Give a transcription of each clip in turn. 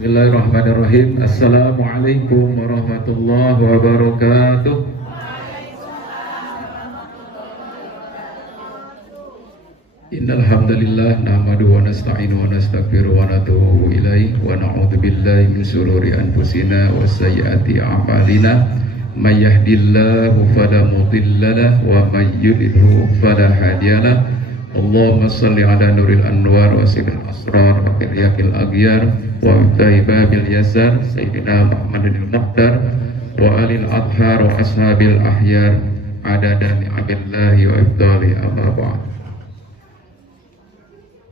Bismillahirrahmanirrahim. Assalamualaikum warahmatullahi wabarakatuh. Innal hamdalillah nahmaduhu wa nasta'inu wa nastaghfiruhu wa natubu ilaihi wa na'udzu billahi min shururi anfusina wa sayyiati a'malina. May yahdihillahu fala mudilla lahu wa may yudlilhu fala hadiya lahu. Allahumma shalli ala nuril anwar wa sirril asrar wa qiryakil aghyar wa babil yasar sayyidina Muhammadil muhtar wa alil adhar wa ashabil ahyar adada ni'amillahi wa ibdali amma ba'd.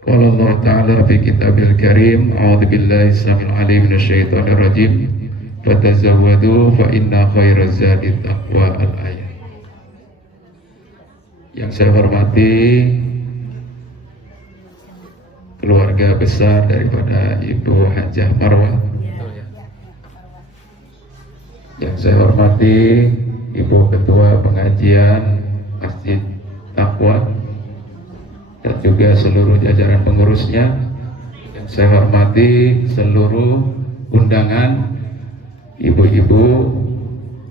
Qala Allah ta'ala fi kitabil karim a'udzu billahi samil alim minasyaitonir rajim fatazawwadu fa inna khairaz zadi taqwa al-ayat. Yang saya hormati keluarga besar daripada Ibu Hajah Marwah, yang saya hormati Ibu Ketua Pengajian Masjid Taqwa dan juga seluruh jajaran pengurusnya, yang saya hormati seluruh undangan, ibu-ibu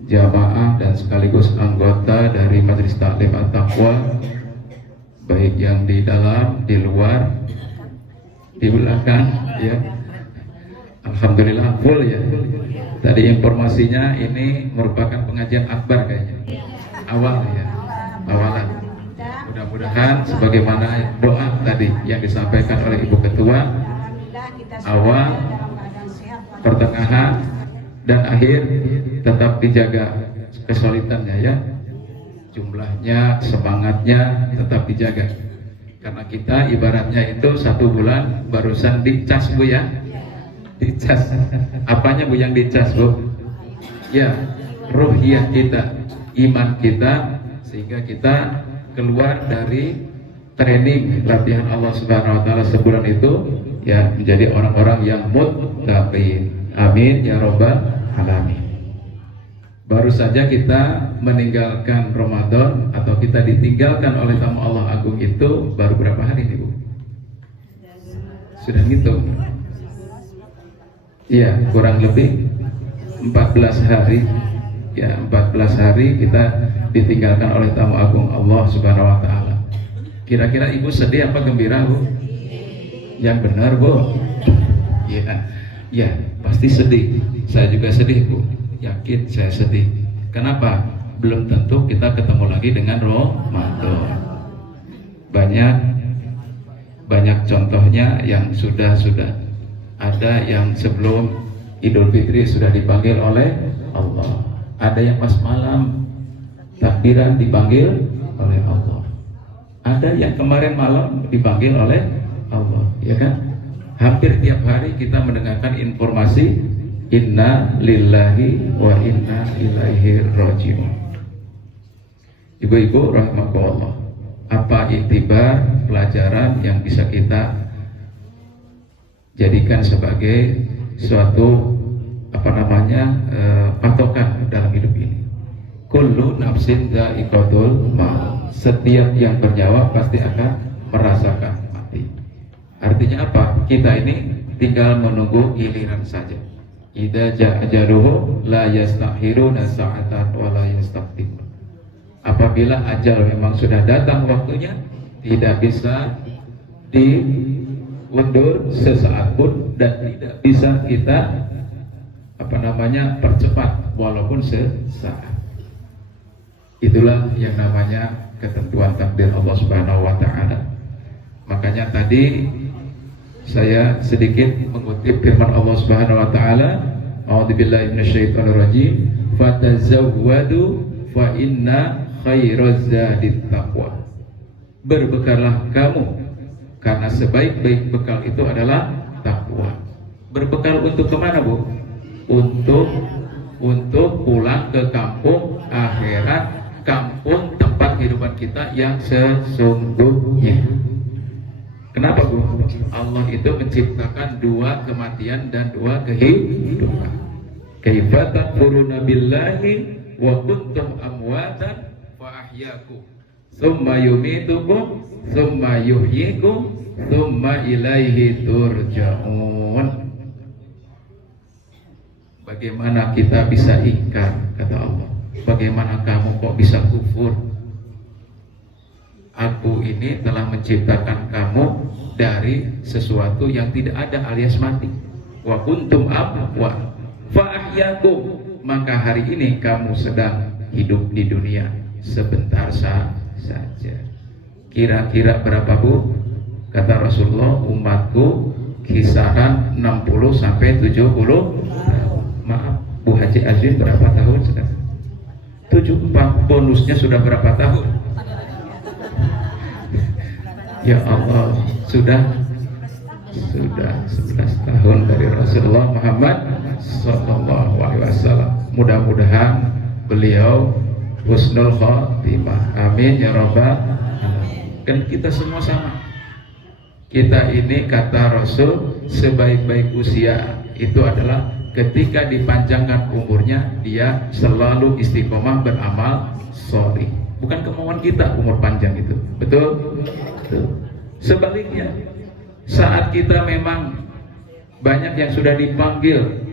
jamaah dan sekaligus anggota dari Majelis Taklim At-Taqwa, baik yang di dalam, di luar, di belakang, ya. Alhamdulillah full ya. Tadi informasinya ini merupakan pengajian akbar kayaknya. Awal ya, awalan. Mudah-mudahan sebagaimana doa tadi yang disampaikan oleh Ibu Ketua, awal, pertengahan, dan akhir tetap dijaga kesulitannya ya. Jumlahnya, semangatnya tetap dijaga. Karena kita ibaratnya itu 1 bulan barusan dicas Bu ya. Dicas. Apanya Bu yang dicas Bu? Ya, ruhiyah kita, iman kita, sehingga kita keluar dari training latihan Allah Subhanahu wa taala sebulan itu ya menjadi orang-orang yang muttaqin. Amin ya rabbal alamin. Baru saja kita meninggalkan Ramadan atau kita ditinggalkan oleh tamu Allah Agung itu baru berapa hari nih Bu? Sudah ngitung? Iya, kurang lebih 14 hari. Ya, 14 hari kita ditinggalkan oleh tamu agung Allah Subhanahu wa taala. Kira-kira Ibu sedih apa gembira Bu? Yang benar Bu? Iya. Ya, pasti sedih. Saya juga sedih Bu. Yakin saya sedih. Kenapa? Belum tentu kita ketemu lagi dengan Ramadan. Banyak contohnya yang sudah ada, yang sebelum Idul Fitri sudah dipanggil oleh Allah. Ada yang pas malam takbiran dipanggil oleh Allah. Ada yang kemarin malam dipanggil oleh Allah, ya kan? Hampir tiap hari kita mendengarkan informasi inna lillahi wa inna ilaihi raji'un. Ibu-ibu rahimakumullah, apa iktibar pelajaran yang bisa kita jadikan sebagai suatu patokan dalam hidup ini? Kullu nafsin dha'iqatul maut. Setiap yang bernyawa pasti akan merasakan mati. Artinya apa? Kita ini tinggal menunggu giliran saja. Idza ja'a ajaluhu la yastakhiruna sa'atan wa la yastaqdimun. Apabila ajal memang sudah datang waktunya, tidak bisa diundur sesaat pun dan tidak bisa kita percepat walaupun sesaat. Itulah yang namanya ketentuan takdir Allah Subhanahu wa taala. Makanya tadi saya sedikit mengutip firman Allah Subhanahu wa taala, a'udzubillahi minasyaitonir rajim, fatazawwadu fa inna khairaz zadit taqwa. Berbekallah kamu karena sebaik-baik bekal itu adalah takwa. Berbekal untuk kemana Bu? Untuk pulang ke kampung akhirat, kampung tempat kehidupan kita yang sesungguhnya. Kenapa Bu? Allah itu menciptakan 2 kematian dan 2 kehidupan. Kaifa takfuruna billahi wa kuntum amwatan fa ahyaakum tsumma yumitukum tsumma yuhyikum tsumma ilaihi turja'un. Bagaimana kita bisa ingkar, kata Allah. Bagaimana kamu kok bisa kufur? Aku ini telah menciptakan kamu dari sesuatu yang tidak ada alias mati. Wa kuntum amwat fa ahyakum. Maka hari ini kamu sedang hidup di dunia sebentar saja. Kira-kira berapa, Bu? Kata Rasulullah, umatku kisaran 60 sampai 70 tahun. Maaf, Bu Haji Azwin berapa tahun sekarang? 74. Bonusnya sudah berapa tahun? Ya Allah, sudah 11 tahun dari Rasulullah Muhammad sallallahu alaihi wasallam. Mudah-mudahan beliau husnul khotimah. Amin ya rabbal alamin. Kan kita semua sama. Kita ini kata Rasul, sebaik-baik usia itu adalah ketika dipanjangkan umurnya, dia selalu istiqomah beramal sholih. Bukan kemauan kita umur panjang itu. Betul? Betul. Sebaliknya, saat kita memang banyak yang sudah dipanggil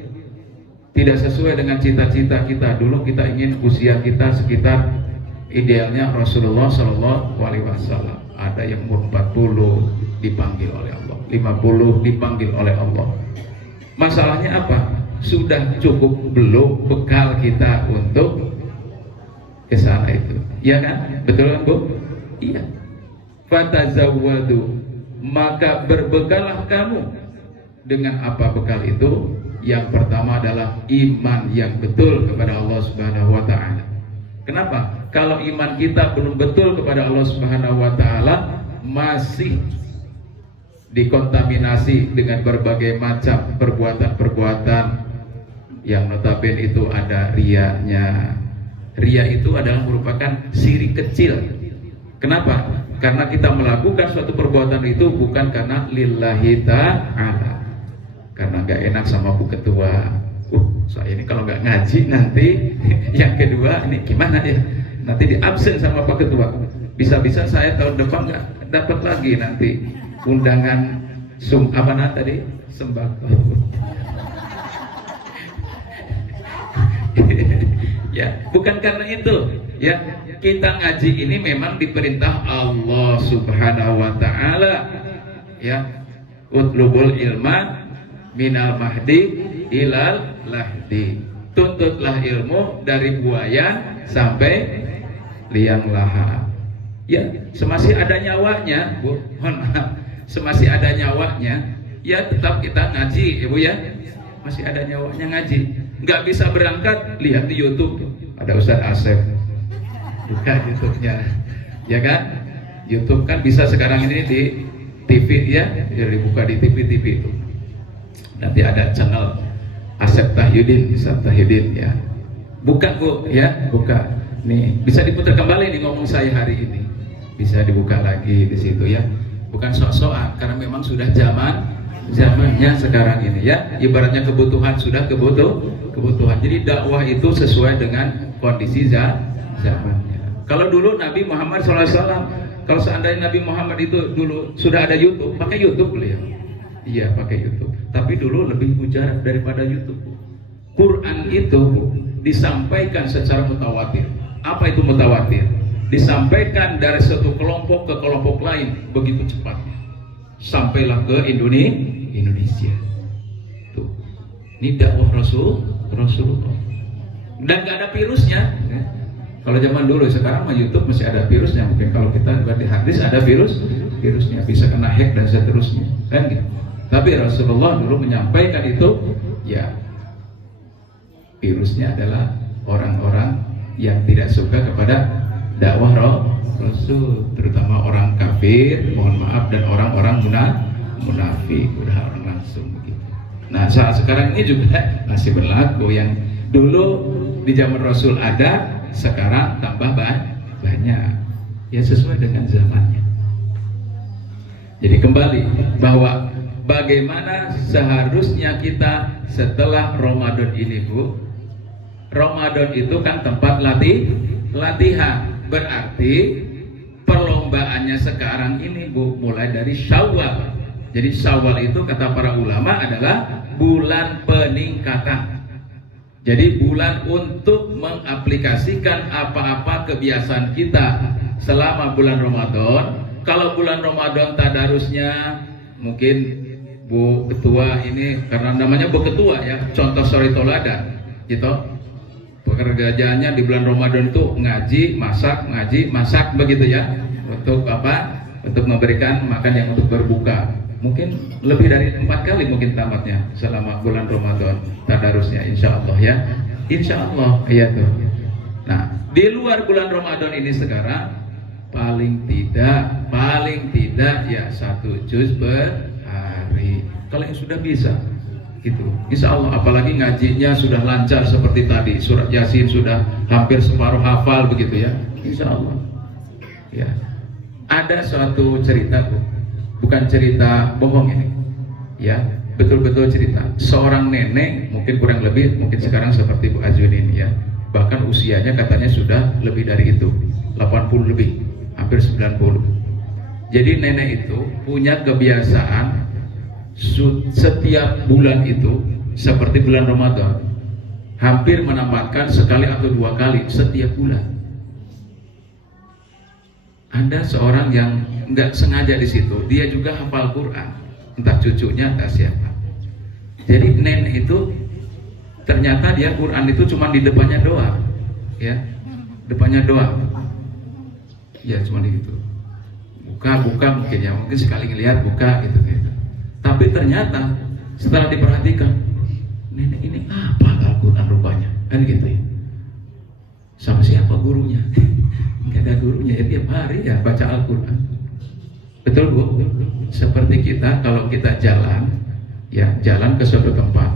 tidak sesuai dengan cita-cita kita. Dulu kita ingin usia kita sekitar idealnya Rasulullah Shallallahu Alaihi Wasallam. Ada yang umur 40 dipanggil oleh Allah, 50 dipanggil oleh Allah. Masalahnya apa? Sudah cukup belum bekal kita untuk ke sana itu? Iya kan? Betul kan, Bu? Iya. Fatazawwadu, maka berbekalah kamu. Dengan apa bekal itu? Yang pertama adalah iman yang betul kepada Allah Subhanahu wa taala. Kenapa? Kalau iman kita belum betul kepada Allah Subhanahu wa taala, masih dikontaminasi dengan berbagai macam perbuatan-perbuatan yang notabene itu ada riyanya. Riya itu adalah merupakan syirik kecil. Kenapa? Karena kita melakukan suatu perbuatan itu bukan karena lillahi ta'ala, karena gak enak sama Bu Ketua. Saya ini kalau gak ngaji nanti yang kedua ini gimana ya? Nanti di absen sama Pak Ketua. Bisa-bisa saya tahun depan gak dapat lagi nanti undangan tadi sembako. Ya, bukan karena itu. Ya, kita ngaji ini memang diperintah Allah Subhanahu wa taala. Ya, utlubul ilma minal mahdi ilal lahdi. Tuntutlah ilmu dari buaya sampai liang lahat. Ya, semasih ada nyawanya, Bu. Mohon maaf. Semasih ada nyawanya, ya tetap kita ngaji, Ibu ya. Masih ada nyawanya ngaji. Nggak bisa berangkat, lihat di YouTube. Ada Ustaz Asep. Buka YouTube-nya. Ya kan? YouTube kan bisa sekarang ini di TV ya. Jadi dibuka di TV itu. Nanti ada channel Asep Tahyudin, ya. Buka, Bu, ya, buka. Nih, bisa diputar kembali nih ngomong saya hari ini. Bisa dibuka lagi di situ ya. Bukan sok-sokan, karena memang sudah zamannya sekarang ini ya. Ibaratnya kebutuhan sudah kebutuhan. Jadi dakwah itu sesuai dengan kondisi zamannya. Kalau dulu Nabi Muhammad SAW, kalau seandainya Nabi Muhammad itu dulu sudah ada YouTube, pakai YouTube beliau. Iya, pakai YouTube. Tapi dulu lebih mujarab daripada YouTube. Quran itu disampaikan secara mutawatir. Apa itu mutawatir? Disampaikan dari satu kelompok ke kelompok lain begitu cepat. Sampailah ke Indonesia. Tuh. Ini dakwah Rasulullah. Dan gak ada virusnya. Ya. Kalau zaman dulu, sekarang mah YouTube masih ada virusnya. Mungkin kalau kita buat di hadis ada virusnya, bisa kena hack dan seterusnya. Kan gitu. Tapi Rasulullah dulu menyampaikan itu, ya virusnya adalah orang-orang yang tidak suka kepada dakwah Rasul, terutama orang kafir, mohon maaf, dan orang-orang munafik, udah orang langsung begitu. Nah, saat sekarang ini juga masih berlaku. Yang dulu di zaman Rasul ada, sekarang tambah banyak. Ya sesuai dengan zamannya. Jadi kembali bahwa bagaimana seharusnya kita setelah Ramadan ini, Bu. Ramadan itu kan tempat latihan. Berarti perlombaannya sekarang ini, Bu, mulai dari Syawal. Jadi Syawal itu kata para ulama adalah bulan peningkatan. Jadi bulan untuk mengaplikasikan apa-apa kebiasaan kita selama bulan Ramadan. Kalau bulan Ramadan tadarusnya mungkin Bu Ketua ini karena namanya Bu Ketua ya, contoh suri toladan gitu. Pekerjaannya di bulan Ramadan itu ngaji, masak begitu ya. Untuk apa? Untuk memberikan makan yang untuk berbuka. Mungkin lebih dari 4 kali mungkin tamatnya selama bulan Ramadan tadarusnya, insya Allah ya. Insya Allah ya tuh. Nah, di luar bulan Ramadan ini sekarang paling tidak ya 1 juz per hari. Kalau yang sudah bisa gitu, insya Allah. Apalagi ngajinya sudah lancar seperti tadi, surat Yasin sudah hampir separuh hafal begitu ya, insya Allah ya. Ada suatu cerita Bu, bukan cerita bohong ini ya, betul-betul cerita. Seorang nenek mungkin kurang lebih mungkin sekarang seperti Bu Ajun ini ya, bahkan usianya katanya sudah lebih dari itu, 80 lebih, hampir 90. Jadi nenek itu punya kebiasaan setiap bulan itu seperti bulan Ramadan hampir menamatkan sekali atau 2 kali setiap bulan. Ada seorang yang nggak sengaja di situ, dia juga hafal Quran, entah cucunya entah siapa. Jadi nenek itu ternyata dia Quran itu cuma di depannya doang, ya, depannya doang, ya cuma gitu. Buka mungkin ya, mungkin sekali ngelihat buka gitu. Tapi ternyata setelah diperhatikan, nenek ini apa Al-Quran rupanya, kan gitu ya. Sama siapa gurunya? Nggak ada gurunya, ya tiap hari ya baca Al-Quran. Betul Bu? Seperti kita kalau kita jalan ke suatu tempat,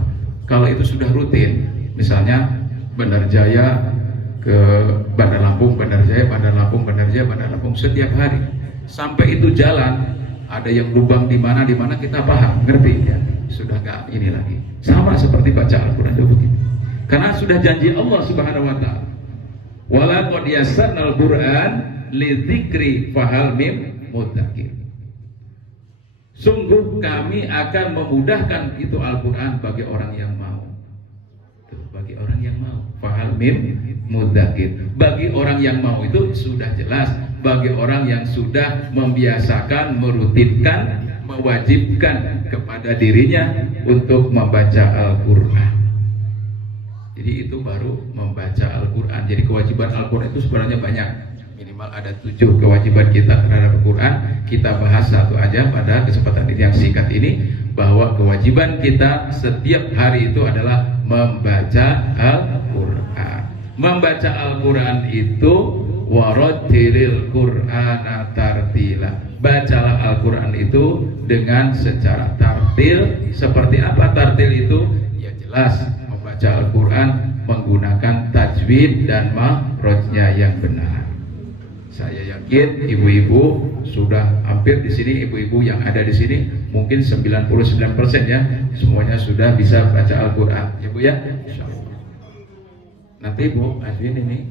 kalau itu sudah rutin, misalnya Bandar Jaya ke Bandar Lampung, Bandar Jaya, Bandar Lampung, Bandar Jaya, Bandar Lampung setiap hari, sampai itu jalan ada yang lubang di mana kita paham, ngerti ya, sudah nggak ini lagi. Sama seperti baca Al-Quran juga begitu, karena sudah janji Allah Subhanahu Wa Taala, wala qad yassarnal Qur'an lidzikri fahal mim mudzakir. Sungguh kami akan memudahkan itu Al-Quran bagi orang yang mau. Bagi orang yang mau. Fahal mim mudzakir. Bagi orang yang mau itu sudah jelas. Bagi orang yang sudah membiasakan, merutinkan, mewajibkan kepada dirinya untuk membaca Al-Quran. Jadi itu baru membaca Al-Quran. Jadi kewajiban Al-Quran itu sebenarnya banyak. Minimal ada 7 kewajiban kita terhadap Al-Quran. Kita bahas satu aja pada kesempatan ini yang singkat ini, bahwa kewajiban kita setiap hari itu adalah membaca Al-Quran. Membaca Al-Quran itu warattilil Qur'ana tartila. Bacalah Al-Quran itu dengan secara tartil. Seperti apa tartil itu? Ya jelas, membaca Al-Quran menggunakan tajwid dan makhrajnya yang benar. Saya yakin ibu-ibu sudah hampir di sini, ibu-ibu yang ada di sini mungkin 99% ya, semuanya sudah bisa baca Al-Quran, ya Bu ya. Insyaallah. Nanti Bu Adwin ini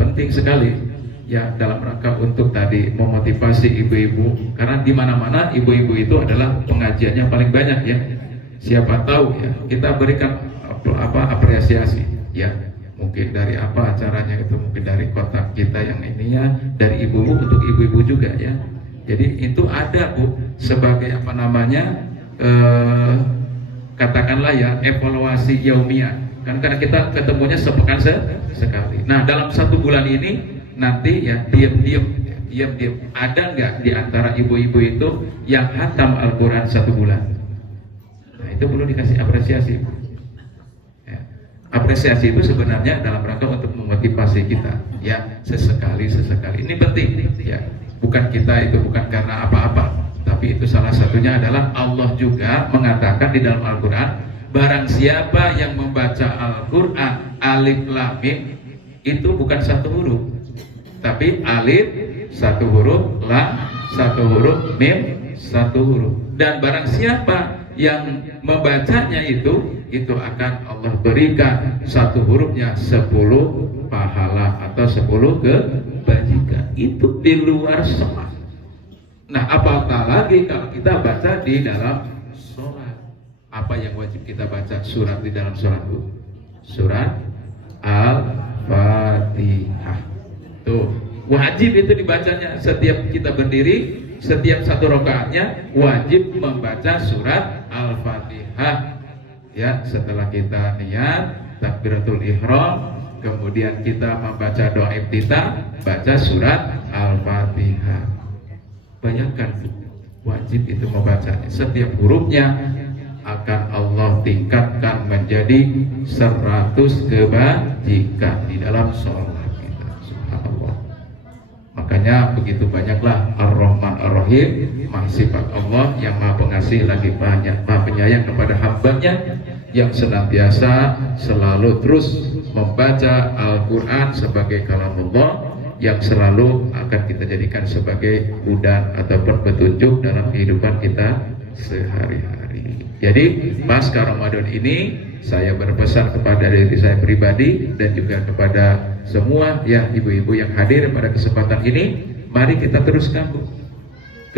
penting sekali ya dalam rangka untuk tadi memotivasi ibu-ibu, karena di mana-mana ibu-ibu itu adalah pengajiannya paling banyak ya. Siapa tahu ya kita berikan apresiasi ya, mungkin dari apa acaranya itu, mungkin dari kotak kita yang ininya, dari ibu-ibu untuk ibu-ibu juga ya. Jadi itu ada Bu sebagai apa namanya katakanlah ya evaluasi yaumiyah, kan karena kita ketemunya sepekan sekali. Nah dalam 1 bulan ini nanti ya diam-diam ada nggak di antara ibu-ibu itu yang khatam Al-Quran 1 bulan? Nah itu perlu dikasih apresiasi. Apresiasi itu sebenarnya dalam rangka untuk memotivasi kita ya, sesekali ini penting ya, bukan kita itu bukan karena apa-apa, tapi itu salah satunya adalah Allah juga mengatakan di dalam Al-Quran, barang siapa yang membaca Al-Quran alif lam mim itu bukan 1 huruf, tapi alif 1 huruf, lam 1 huruf, mim 1 huruf, dan barang siapa yang membacanya itu akan Allah berikan 1 hurufnya 10 pahala atau 10 kebajikan. Itu di luar sholat. Nah apatah lagi kalau kita baca di dalam sholat. Apa yang wajib kita baca surat di dalam sholat Bu? surat Al-Fatihah. Tuh, wajib itu dibacanya setiap kita berdiri, setiap satu rakaatnya wajib membaca surat Al-Fatihah. Ya, setelah kita niat takbiratul ihram, kemudian kita membaca doa iftitah, baca surat Al-Fatihah. Bayangkan, wajib itu membacanya. Setiap hurufnya akan Allah tingkatkan menjadi 100 kebajikan di dalam sholat kita. Subhanallah. Makanya begitu banyaklah Ar-Rahman Ar-Rahim, Maha Sifat Allah yang Maha Pengasih lagi banyak Maha Penyayang kepada hambanya, yang senantiasa selalu terus membaca Al-Quran sebagai kalamullah, yang selalu akan kita jadikan sebagai hudan ataupun petunjuk dalam kehidupan kita sehari-hari. Jadi pasca Ramadan ini saya berpesan kepada diri saya pribadi dan juga kepada semua ya ibu-ibu yang hadir pada kesempatan ini, mari kita teruskan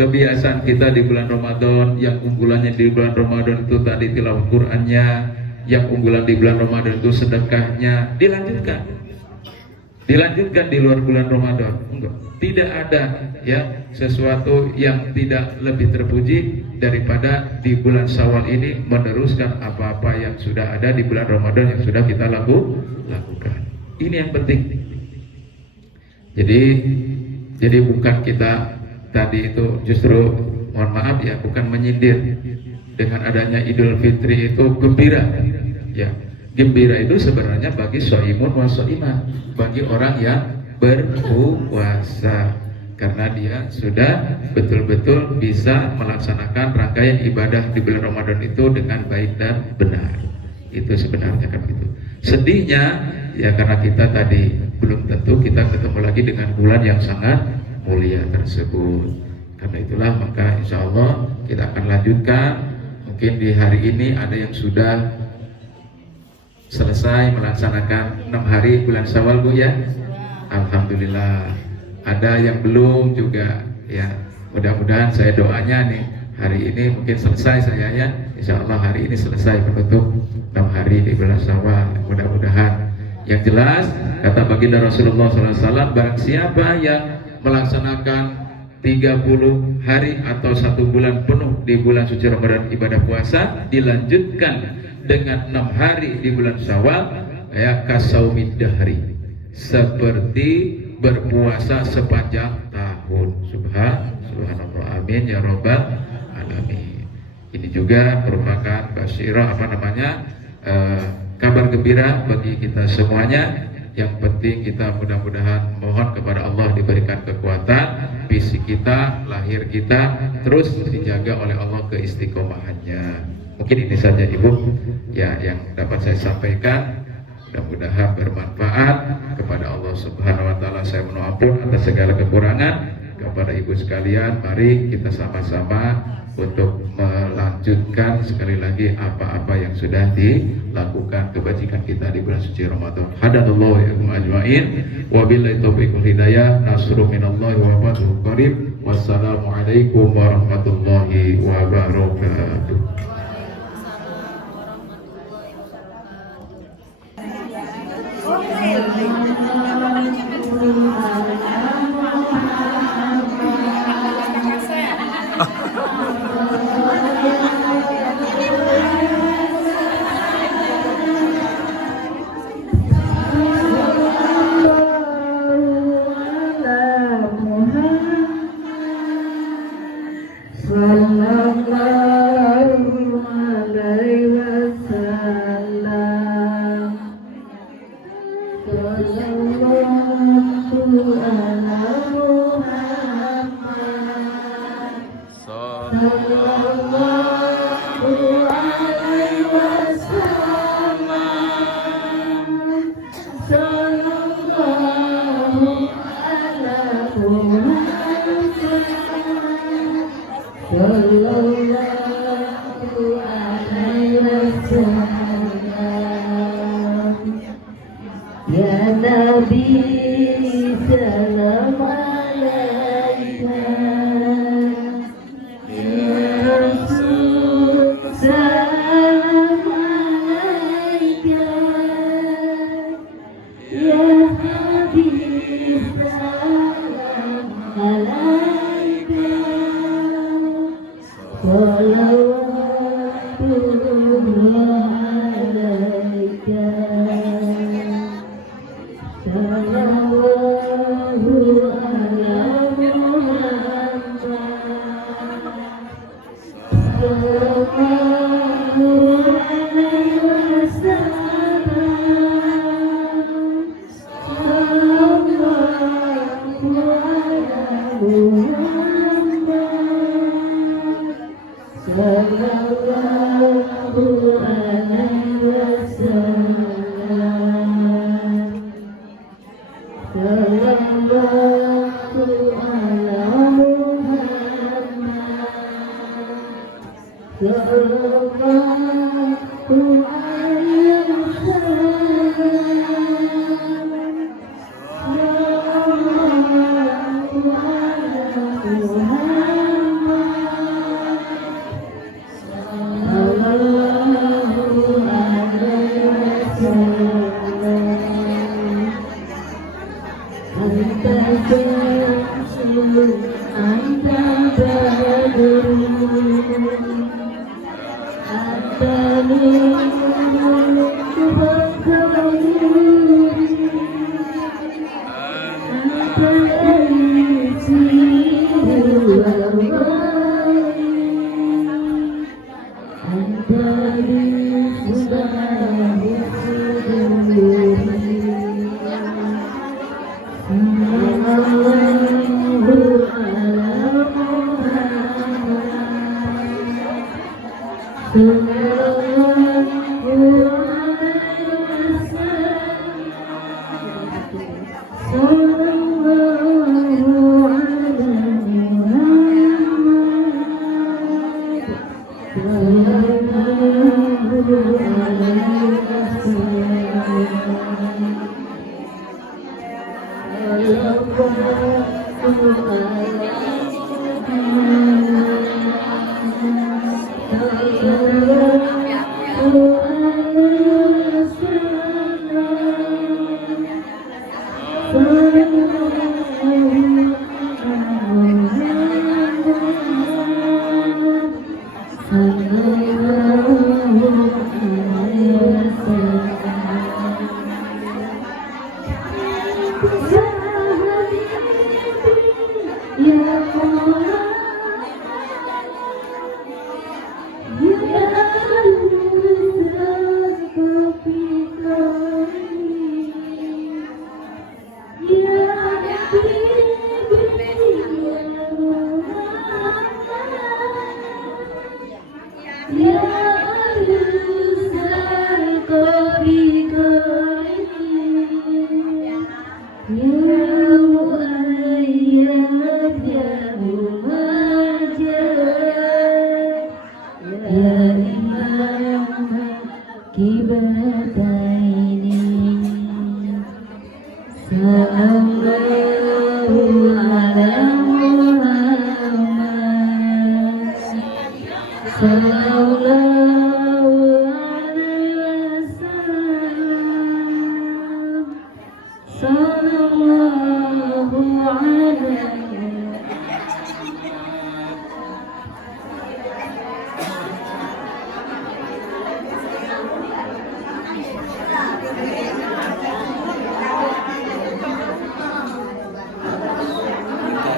kebiasaan kita di bulan Ramadan. Yang unggulannya di bulan Ramadan itu tadi tilawah Qur'annya, yang unggulan di bulan Ramadan itu sedekahnya, dilanjutkan di luar bulan Ramadan. Enggak, tidak ada ya sesuatu yang tidak lebih terpuji daripada di bulan Syawal ini meneruskan apa-apa yang sudah ada di bulan Ramadan yang sudah kita lakukan. Ini yang penting. Jadi bukan kita tadi itu justru, mohon maaf ya, bukan menyindir dengan adanya Idul Fitri itu gembira. Ya, gembira itu sebenarnya bagi shaimun wa shaimah, bagi orang yang berpuasa, karena dia sudah betul-betul bisa melaksanakan rangkaian ibadah di bulan Ramadan itu dengan baik dan benar. Itu sebenarnya kan gitu. Sedihnya ya karena kita tadi belum tentu kita ketemu lagi dengan bulan yang sangat mulia tersebut. Karena itulah maka insya Allah kita akan lanjutkan. Mungkin di hari ini ada yang sudah selesai melaksanakan 6 hari bulan Syawal, Bu ya. Alhamdulillah. Ada yang belum juga ya. Mudah-mudahan saya doanya nih hari ini mungkin selesai saya ya. Insya Allah hari ini selesai menutup 6 hari di bulan Syawal. Mudah-mudahan. Yang jelas kata baginda Rasulullah SAW, barang siapa yang melaksanakan 30 hari atau 1 bulan penuh di bulan suci Ramadan ibadah puasa, dilanjutkan dengan 6 hari di bulan Syawal, ya kasaumid dahri, seperti berpuasa sepanjang tahun. Subhanallah, amin ya rabbal alamin. Ini juga merupakan basyirah kabar gembira bagi kita semuanya. Yang penting kita mudah-mudahan mohon kepada Allah diberikan kekuatan, fisik kita, lahir kita terus dijaga oleh Allah keistiqomahannya. Mungkin ini saja Ibu ya yang dapat saya sampaikan. Mudah-mudahan bermanfaat. Kepada Allah Subhanahu wa taala saya mohon ampun atas segala kekurangan. Kepada Ibu sekalian, mari kita sama-sama untuk melanjutkan sekali lagi apa-apa yang sudah dilakukan kebajikan kita di bulan suci Ramadan. Hadanallahu iyyakum ajmain. Wabillahi taufiq wal hidayah. Nasrun minallahi wa fadlun qarib. Wassalamualaikum warahmatullahi wabarakatuh. Ya Nabi salam alaika, Ya Rasul salam alaika. Minta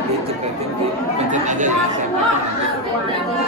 diteketin, pencet aja ya, saya